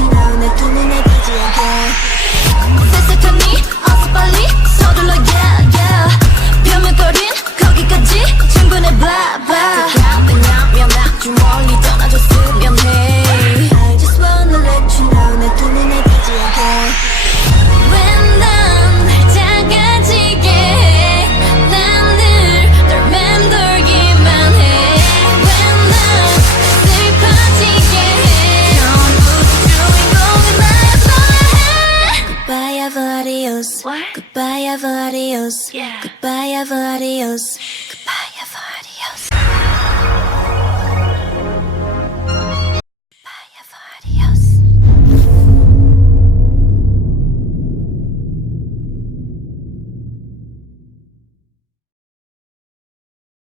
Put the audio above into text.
you know 내 두 눈에 띄지 않게 새색하니 어서 빨리 서둘러 yeah yeah 변명거린 거기까지 충분해 blah blah 왜냐면 아주 멀리 떠나줬으면 해 I just wanna let you know 내 두 눈에 띄지 않게 왜 난 날 작아지게 해 난 늘 널 맴돌기만 해 왜 난 슬퍼지게 해 전부 주인공은 나였어야 해 Goodbye Avarios What? Goodbye Avarios Yeah. Goodbye Avarios Goodbye Avarios